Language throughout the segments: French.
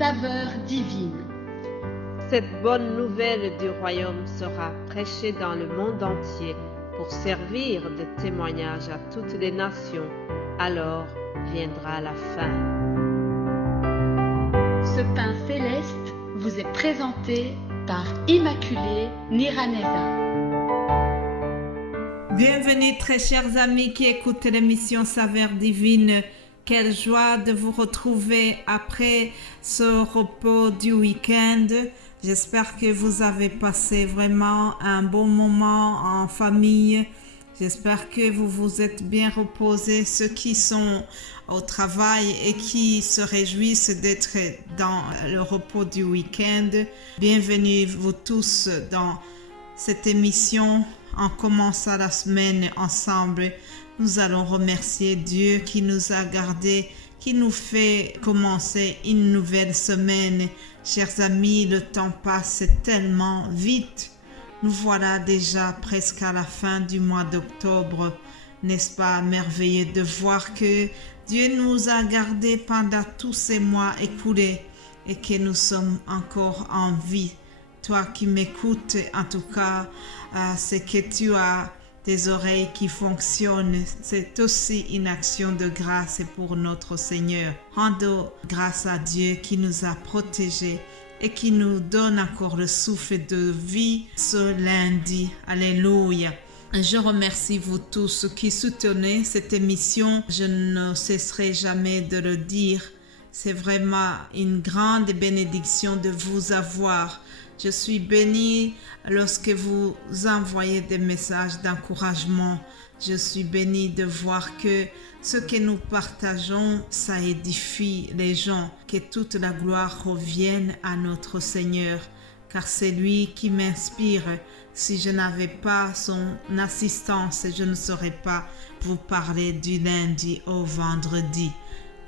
saveur divine. Cette bonne nouvelle du royaume sera prêchée dans le monde entier pour servir de témoignage à toutes les nations. Alors viendra la fin. Ce pain céleste vous est présenté par Immaculée Niraneza. Bienvenue très chers amis qui écoutent l'émission Saveur Divine. Quelle joie de vous retrouver après ce repos du week-end. J'espère que vous avez passé vraiment un bon moment en famille. J'espère que vous vous êtes bien reposés, ceux qui sont au travail et qui se réjouissent d'être dans le repos du week-end. Bienvenue vous tous dans cette émission. En commençant la semaine ensemble, nous allons remercier Dieu qui nous a gardés, qui nous fait commencer une nouvelle semaine. Chers amis, le temps passe tellement vite. Nous voilà déjà presque à la fin du mois d'octobre. N'est-ce pas merveilleux de voir que Dieu nous a gardés pendant tous ces mois écoulés et que nous sommes encore en vie. Toi qui m'écoutes, en tout cas, c'est que tu as des oreilles qui fonctionnent. C'est aussi une action de grâce pour notre Seigneur. Rendons grâce à Dieu qui nous a protégés et qui nous donne encore le souffle de vie ce lundi. Alléluia. Je remercie vous tous qui soutenez cette émission. Je ne cesserai jamais de le dire. C'est vraiment une grande bénédiction de vous avoir. Je suis bénie lorsque vous envoyez des messages d'encouragement. Je suis bénie de voir que ce que nous partageons, ça édifie les gens. Que toute la gloire revienne à notre Seigneur, car c'est lui qui m'inspire. Si je n'avais pas son assistance, je ne saurais pas vous parler du lundi au vendredi.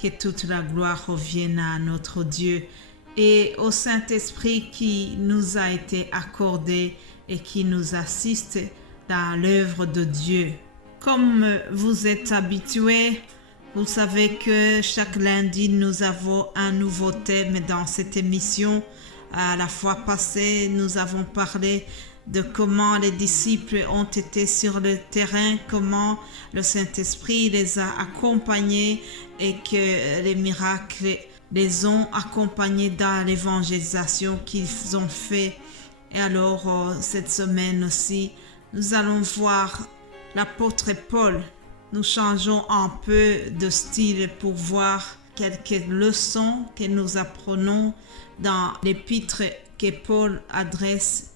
Que toute la gloire revienne à notre Dieu et au Saint-Esprit qui nous a été accordé et qui nous assiste dans l'œuvre de Dieu. Comme vous êtes habitués, vous savez que chaque lundi, nous avons un nouveau thème dans cette émission. À la fois passée, nous avons parlé de comment les disciples ont été sur le terrain, comment le Saint-Esprit les a accompagnés et que les miracles les ont accompagnés dans l'évangélisation qu'ils ont fait. Et alors, cette semaine aussi, nous allons voir l'apôtre Paul. Nous changeons un peu de style pour voir quelques leçons que nous apprenons dans l'épître que Paul adresse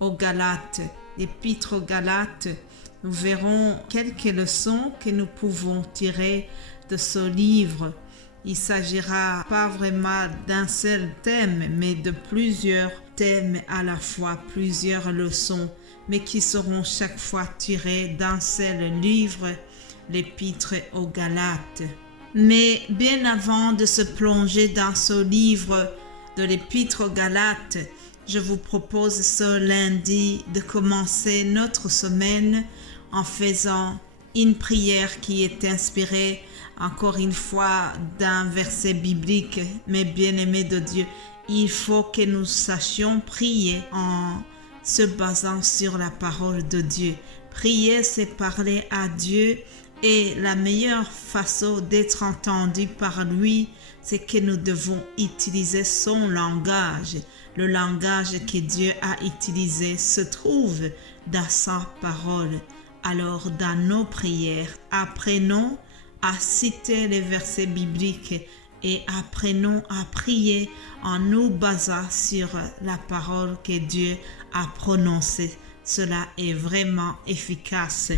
aux Galates. L'épître aux Galates, nous verrons quelques leçons que nous pouvons tirer de ce livre. Il s'agira pas vraiment d'un seul thème, mais de plusieurs thèmes à la fois, plusieurs leçons, mais qui seront chaque fois tirées d'un seul livre, l'épître aux Galates. Mais bien avant de se plonger dans ce livre de l'épître aux Galates, je vous propose ce lundi de commencer notre semaine en faisant une prière qui est inspirée encore une fois d'un verset biblique. Mais bien-aimés de Dieu, il faut que nous sachions prier en se basant sur la parole de Dieu. Prier, c'est parler à Dieu et la meilleure façon d'être entendu par lui, c'est que nous devons utiliser son langage. Le langage que Dieu a utilisé se trouve dans sa parole. Alors, dans nos prières, apprenons à citer les versets bibliques et apprenons à prier en nous basant sur la parole que Dieu a prononcée. Cela est vraiment efficace.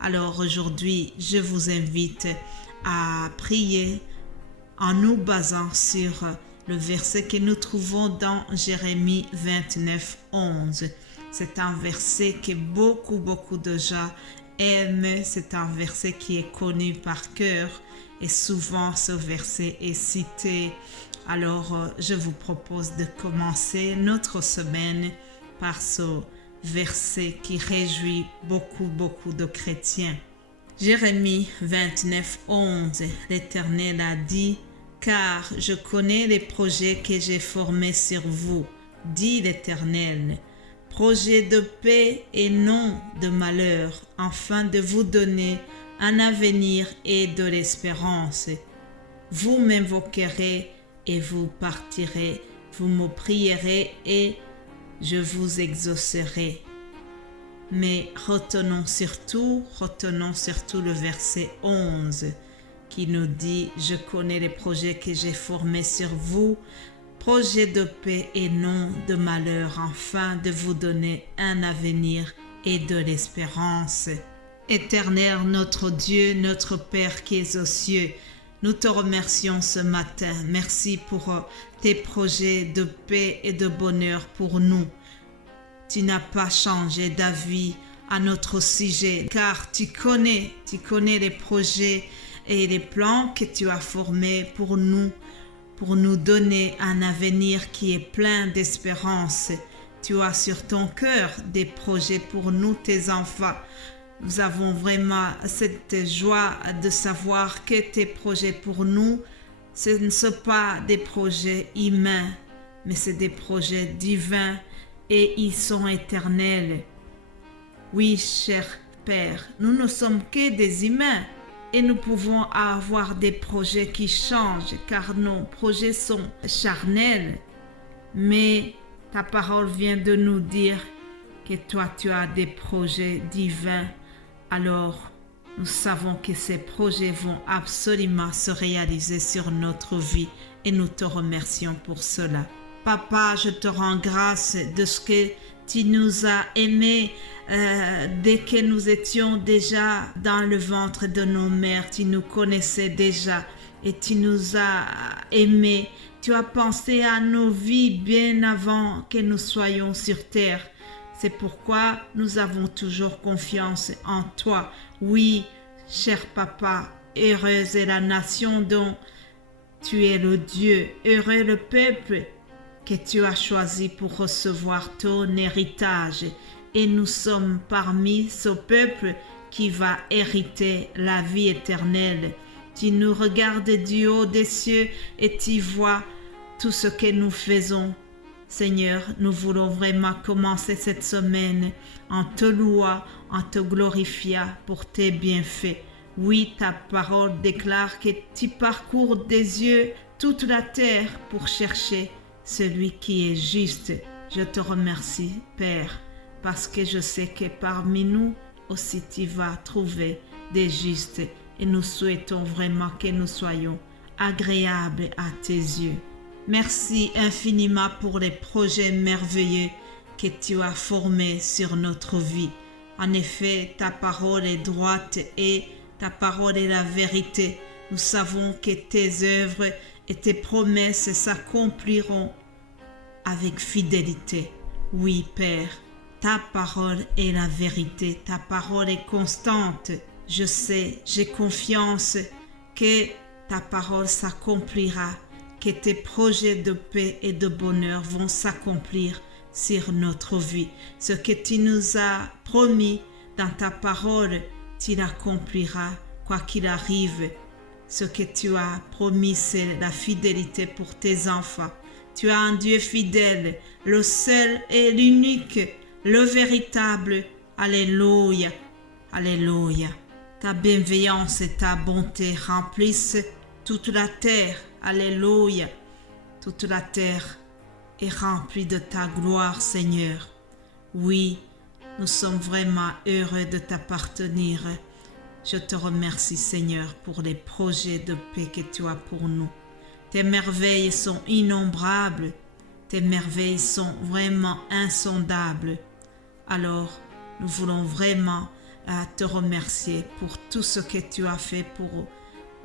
Alors aujourd'hui, je vous invite à prier en nous basant sur le verset que nous trouvons dans Jérémie 29, 11. C'est un verset que beaucoup de gens aiment. C'est un verset qui est connu par cœur et souvent ce verset est cité. Alors, je vous propose de commencer notre semaine par ce verset qui réjouit beaucoup de chrétiens. Jérémie 29, 11. L'Éternel a dit: car je connais les projets que j'ai formés sur vous, dit l'Éternel, projets de paix et non de malheur, afin de vous donner un avenir et de l'espérance. Vous m'invoquerez et vous partirez, vous me prierez et je vous exaucerai. Mais retenons surtout le verset 11 qui nous dit « Je connais les projets que j'ai formés sur vous, projets de paix et non de malheur, afin de vous donner un avenir et de l'espérance. » Éternel, notre Dieu, notre Père qui es aux cieux, nous te remercions ce matin. Merci pour tes projets de paix et de bonheur pour nous. Tu n'as pas changé d'avis à notre sujet, car tu connais les projets et les plans que tu as formés pour nous donner un avenir qui est plein d'espérance. Tu as sur ton cœur des projets pour nous, tes enfants. Nous avons vraiment cette joie de savoir que tes projets pour nous, ce ne sont pas des projets humains, mais c'est des projets divins et ils sont éternels. Oui, cher Père, nous ne sommes que des humains et nous pouvons avoir des projets qui changent car nos projets sont charnels. Mais ta parole vient de nous dire que toi, tu as des projets divins. Alors, nous savons que ces projets vont absolument se réaliser sur notre vie et nous te remercions pour cela. Papa, je te rends grâce de ce que tu nous as aimés dès que nous étions déjà dans le ventre de nos mères. Tu nous connaissais déjà et tu nous as aimés. Tu as pensé à nos vies bien avant que nous soyons sur terre. C'est pourquoi nous avons toujours confiance en toi. Oui, cher papa, heureuse est la nation dont tu es le Dieu. Heureux le peuple que tu as choisi pour recevoir ton héritage. Et nous sommes parmi ce peuple qui va hériter la vie éternelle. Tu nous regardes du haut des cieux et tu vois tout ce que nous faisons. Seigneur, nous voulons vraiment commencer cette semaine en te louant, en te glorifiant pour tes bienfaits. Oui, ta parole déclare que tu parcours des yeux toute la terre pour chercher celui qui est juste. Je te remercie, Père, parce que je sais que parmi nous aussi tu vas trouver des justes et nous souhaitons vraiment que nous soyons agréables à tes yeux. Merci infiniment pour les projets merveilleux que tu as formés sur notre vie. En effet, ta parole est droite et ta parole est la vérité. Nous savons que tes œuvres et tes promesses s'accompliront avec fidélité. Oui, Père, ta parole est la vérité. Ta parole est constante. Je sais, j'ai confiance que ta parole s'accomplira, que tes projets de paix et de bonheur vont s'accomplir sur notre vie. Ce que tu nous as promis dans ta parole, tu l'accompliras quoi qu'il arrive. Ce que tu as promis, c'est la fidélité pour tes enfants. Tu as un Dieu fidèle, le seul et l'unique, le véritable. Alléluia, alléluia. Ta bienveillance et ta bonté remplissent toute la terre. Alléluia. Toute la terre est remplie de ta gloire, Seigneur. Oui, nous sommes vraiment heureux de t'appartenir. Je te remercie, Seigneur, pour les projets de paix que tu as pour nous. Tes merveilles sont innombrables. Tes merveilles sont vraiment insondables. Alors, nous voulons vraiment te remercier pour tout ce que tu as fait pour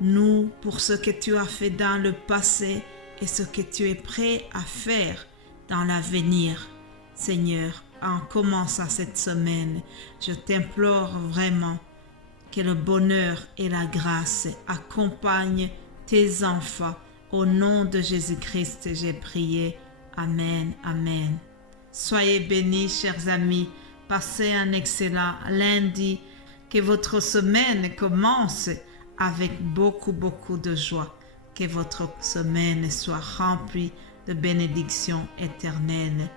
nous, pour ce que tu as fait dans le passé et ce que tu es prêt à faire dans l'avenir. Seigneur, en commençant cette semaine, je t'implore vraiment que le bonheur et la grâce accompagnent tes enfants. Au nom de Jésus-Christ, j'ai prié. Amen, amen. Soyez bénis, chers amis. Passez un excellent lundi. Que votre semaine commence avec beaucoup de joie. Que votre semaine soit remplie de bénédictions éternelles.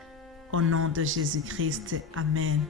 Au nom de Jésus-Christ. Amen.